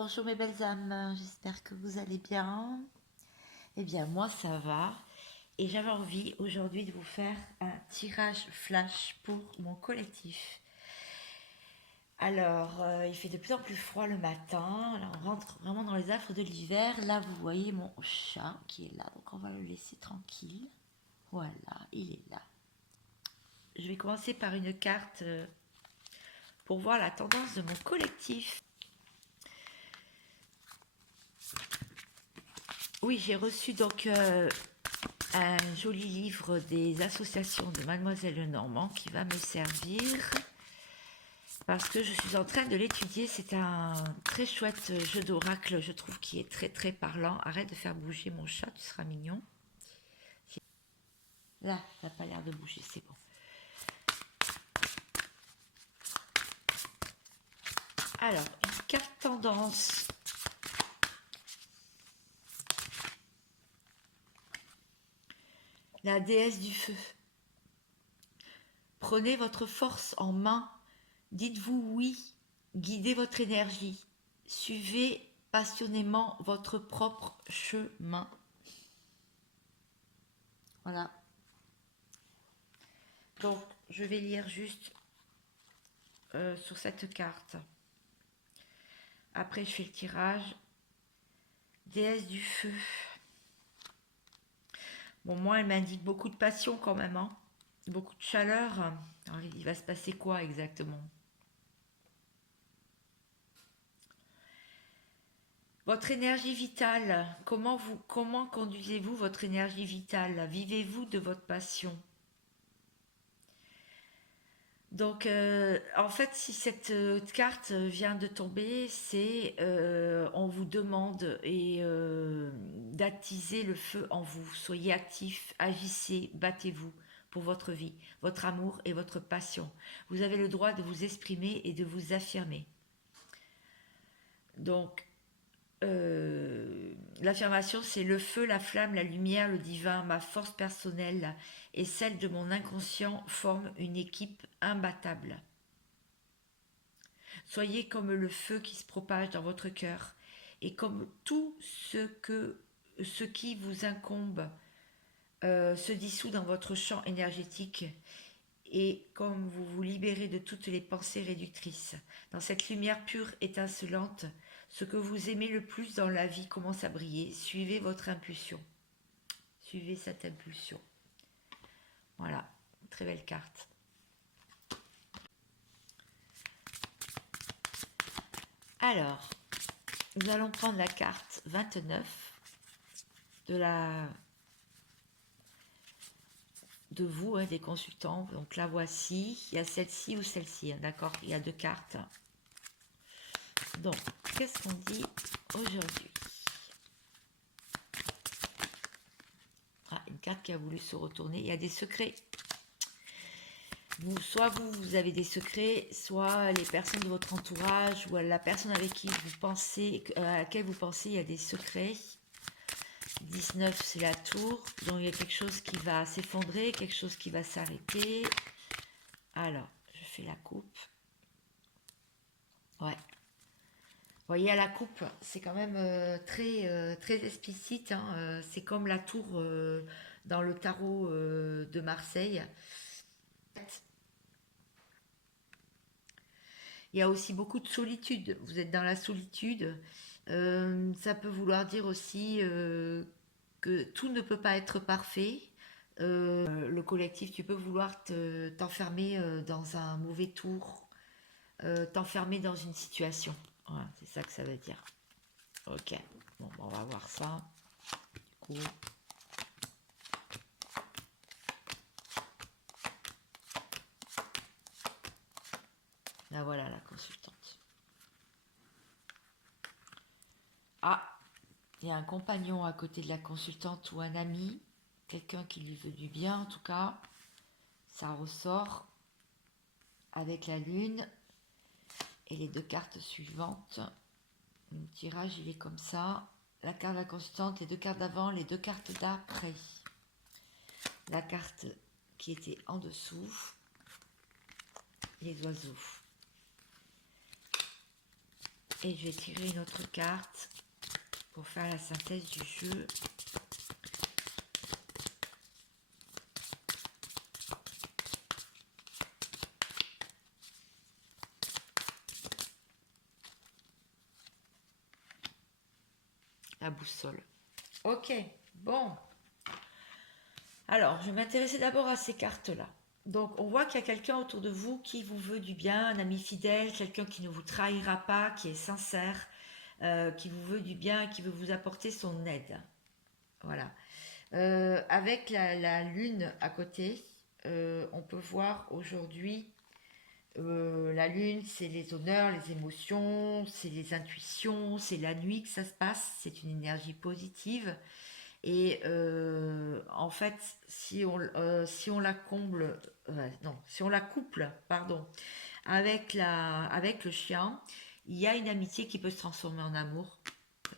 Bonjour mes belles âmes, j'espère que vous allez bien. Eh bien moi ça va et j'avais envie aujourd'hui de vous faire un tirage flash pour mon collectif. Alors il fait de plus en plus froid le matin, là on rentre vraiment dans les affres de l'hiver. Là vous voyez mon chat qui est là, donc on va le laisser tranquille. Voilà, il est là. Je vais commencer par une carte pour voir la tendance de mon collectif. Oui, j'ai reçu donc un joli livre des associations de Mademoiselle Lenormand qui va me servir parce que je suis en train de l'étudier. C'est un très chouette jeu d'oracle, je trouve, qui est très très parlant. Arrête de faire bouger mon chat, tu seras mignon. Là, ça n'a pas l'air de bouger, c'est bon. Alors, une carte tendance. La déesse du feu. Prenez votre force en main. Dites-vous oui. Guidez votre énergie. Suivez passionnément votre propre chemin. Voilà. Donc, je vais lire juste sur cette carte. Après, je fais le tirage. Déesse du feu. Bon, moi, elle m'indique beaucoup de passion quand même. Hein. Beaucoup de chaleur. Alors, il va se passer quoi exactement? Votre énergie vitale. Comment conduisez-vous votre énergie vitale? Vivez-vous de votre passion? Donc, en fait, si cette carte vient de tomber, c'est on vous demande d'attiser le feu en vous. Soyez actifs, agissez, battez-vous pour votre vie, votre amour et votre passion. Vous avez le droit de vous exprimer et de vous affirmer. Donc, l'affirmation, c'est le feu, la flamme, la lumière, le divin, ma force personnelle et celle de mon inconscient forment une équipe imbattable. Soyez comme le feu qui se propage dans votre cœur et comme tout ce qui vous incombe se dissout dans votre champ énergétique et comme vous vous libérez de toutes les pensées réductrices. Dans cette lumière pure étincelante, ce que vous aimez le plus dans la vie commence à briller. Suivez votre impulsion. Suivez cette impulsion. Voilà, très belle carte. Alors, nous allons prendre la carte 29 de vous, hein, des consultants. Donc la voici. Il y a celle-ci ou celle-ci, hein, d'accord? Il y a deux cartes. Donc, qu'est-ce qu'on dit aujourd'hui? Ah, une carte qui a voulu se retourner. Il y a des secrets. Soit vous avez des secrets, soit les personnes de votre entourage ou la personne avec qui vous pensez, à laquelle vous pensez, il y a des secrets. 19, c'est la tour. Donc, il y a quelque chose qui va s'effondrer, quelque chose qui va s'arrêter. Alors, je fais la coupe. Ouais. Vous voyez, à la coupe, c'est quand même très explicite. Hein. C'est comme la tour dans le tarot de Marseille. Il y a aussi beaucoup de solitude. Vous êtes dans la solitude. Ça peut vouloir dire aussi que tout ne peut pas être parfait. Le collectif, tu peux vouloir t'enfermer dans un mauvais tour, t'enfermer dans une situation. Voilà, c'est ça que ça veut dire. Ok, bon, on va voir ça. Du coup. Là voilà la consultante. Ah, il y a un compagnon à côté de la consultante ou un ami, quelqu'un qui lui veut du bien en tout cas. Ça ressort avec la lune et les deux cartes suivantes. Le tirage il est comme ça. La carte de la consultante, les deux cartes d'avant, les deux cartes d'après. La carte qui était en dessous, les oiseaux. Et je vais tirer une autre carte pour faire la synthèse du jeu. La boussole. Ok, bon. Alors, je vais m'intéresser d'abord à ces cartes-là. Donc, on voit qu'il y a quelqu'un autour de vous qui vous veut du bien, un ami fidèle, quelqu'un qui ne vous trahira pas, qui est sincère, qui vous veut du bien, qui veut vous apporter son aide. Voilà. Avec la lune à côté, on peut voir aujourd'hui, la lune, c'est les honneurs, les émotions, c'est les intuitions, c'est la nuit que ça se passe, c'est une énergie positive. Et en fait, si on la comble, non, si on la couple, pardon, avec le chien, il y a une amitié qui peut se transformer en amour,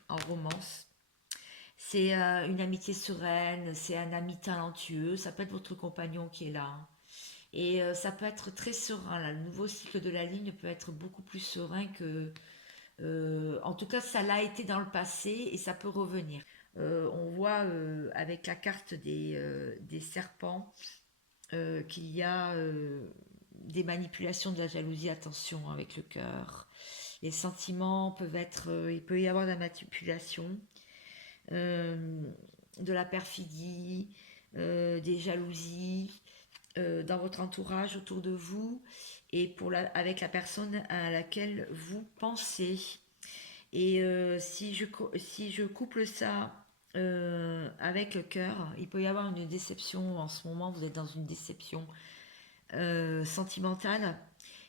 en romance. C'est une amitié sereine, c'est un ami talentueux, ça peut être votre compagnon qui est là, hein. Et ça peut être très serein, là. Le nouveau cycle de la ligne peut être beaucoup plus serein que... en tout cas, ça l'a été dans le passé et ça peut revenir. On voit avec la carte des serpents qu'il y a des manipulations de la jalousie, attention avec le cœur. Les sentiments peuvent être, il peut y avoir de la manipulation, euh, de la perfidie, des jalousies dans votre entourage autour de vous et avec la personne à laquelle vous pensez. Et si je couple ça avec le cœur, il peut y avoir une déception. En ce moment, vous êtes dans une déception sentimentale.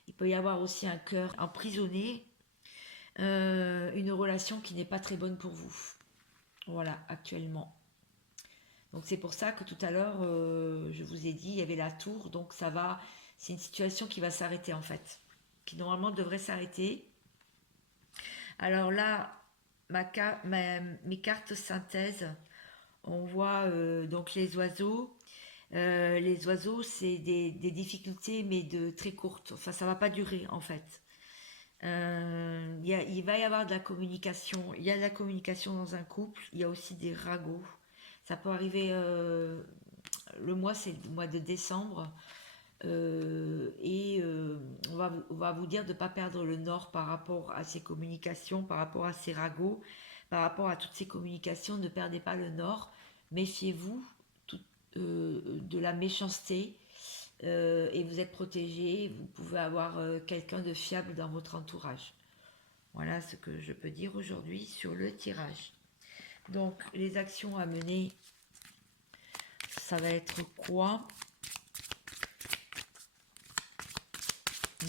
Il peut y avoir aussi un cœur emprisonné, une relation qui n'est pas très bonne pour vous. Voilà, actuellement. Donc c'est pour ça que tout à l'heure, je vous ai dit, il y avait la tour. Donc ça va, c'est une situation qui va s'arrêter en fait, qui normalement devrait s'arrêter. Alors là, mes cartes synthèse, on voit donc les oiseaux. Les oiseaux, c'est des difficultés, mais de très courtes. Enfin, ça va pas durer en fait. Il va y avoir de la communication. Il y a de la communication dans un couple. Il y a aussi des ragots. Ça peut arriver. Le mois, c'est le mois de décembre. Et on va vous dire de ne pas perdre le nord par rapport à ces communications, par rapport à ces ragots, par rapport à toutes ces communications. Ne perdez pas le nord. Méfiez-vous de la méchanceté et vous êtes protégé. Vous pouvez avoir quelqu'un de fiable dans votre entourage. Voilà ce que je peux dire aujourd'hui sur le tirage. Donc, les actions à mener, ça va être quoi?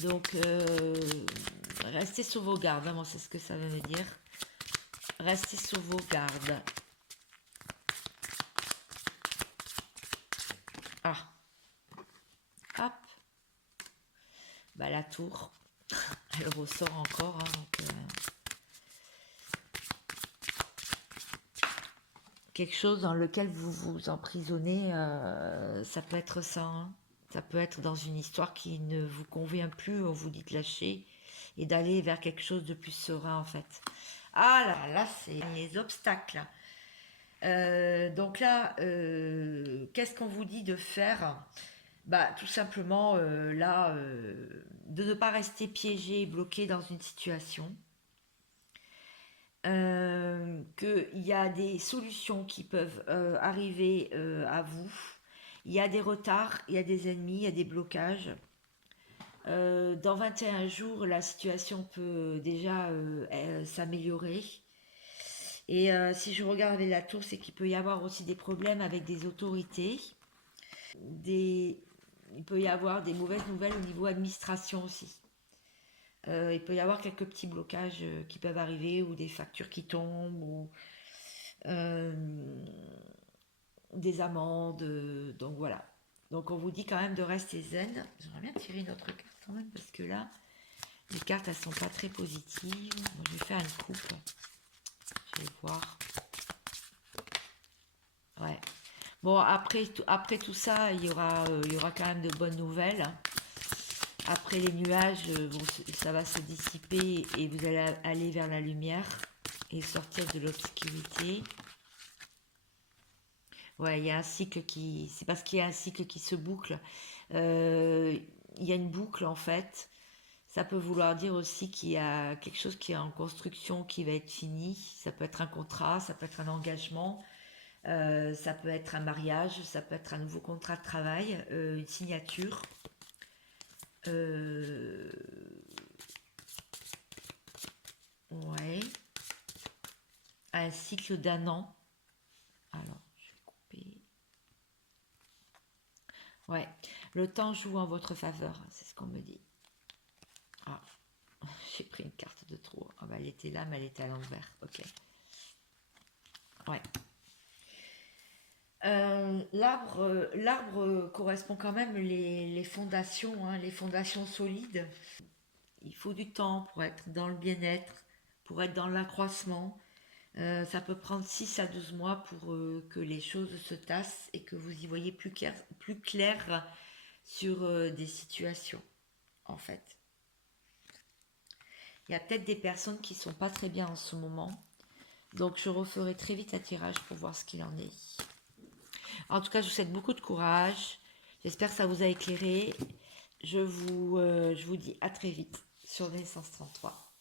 Donc, restez sur vos gardes. Moi, c'est ce que ça veut dire. Restez sur vos gardes. Ah, hop. Bah, la tour. Elle ressort encore. Hein, donc, quelque chose dans lequel vous vous emprisonnez, ça peut être ça. Hein. Ça peut être dans une histoire qui ne vous convient plus, on vous dit de lâcher et d'aller vers quelque chose de plus serein en fait. Ah là, c'est les obstacles. Donc là, qu'est-ce qu'on vous dit de faire? Bah, tout simplement, là, de ne pas rester piégé et bloqué dans une situation. Qu'il y a des solutions qui peuvent arriver à vous. Il y a des retards, il y a des ennemis, il y a des blocages. Dans 21 jours, la situation peut déjà s'améliorer. Et si je regarde avec la tour, c'est qu'il peut y avoir aussi des problèmes avec des autorités. Il peut y avoir des mauvaises nouvelles au niveau administration aussi. Il peut y avoir quelques petits blocages qui peuvent arriver ou des factures qui tombent ou euh, des amendes. Donc voilà. Donc on vous dit quand même de rester zen. J'aimerais bien tirer une autre carte quand même parce que là, les cartes elles sont pas très positives. Donc, je vais faire une coupe. Je vais voir. Ouais. Bon, après tout ça, il y aura quand même de bonnes nouvelles. Après les nuages, ça va se dissiper et vous allez aller vers la lumière et sortir de l'obscurité. Ouais, il y a un cycle qui... C'est parce qu'il y a un cycle qui se boucle. Il y a une boucle en fait. Ça peut vouloir dire aussi qu'il y a quelque chose qui est en construction qui va être fini. Ça peut être un contrat, ça peut être un engagement, ça peut être un mariage, ça peut être un nouveau contrat de travail, une signature. Euh, ouais, un cycle d'un an. Alors, je vais couper. Ouais, le temps joue en votre faveur, c'est ce qu'on me dit. Ah, j'ai pris une carte de trop. Ah bah, elle était là, mais elle était à l'envers. Ok. Ouais. L'arbre correspond quand même les fondations, hein, les fondations solides. Il faut du temps pour être dans le bien-être, pour être dans l'accroissement. Ça peut prendre 6 à 12 mois pour que les choses se tassent et que vous y voyez plus clair sur des situations, en fait. Il y a peut-être des personnes qui sont pas très bien en ce moment. Donc je referai très vite un tirage pour voir ce qu'il en est. En tout cas, je vous souhaite beaucoup de courage. J'espère que ça vous a éclairé. Je vous dis à très vite sur Naissance 33.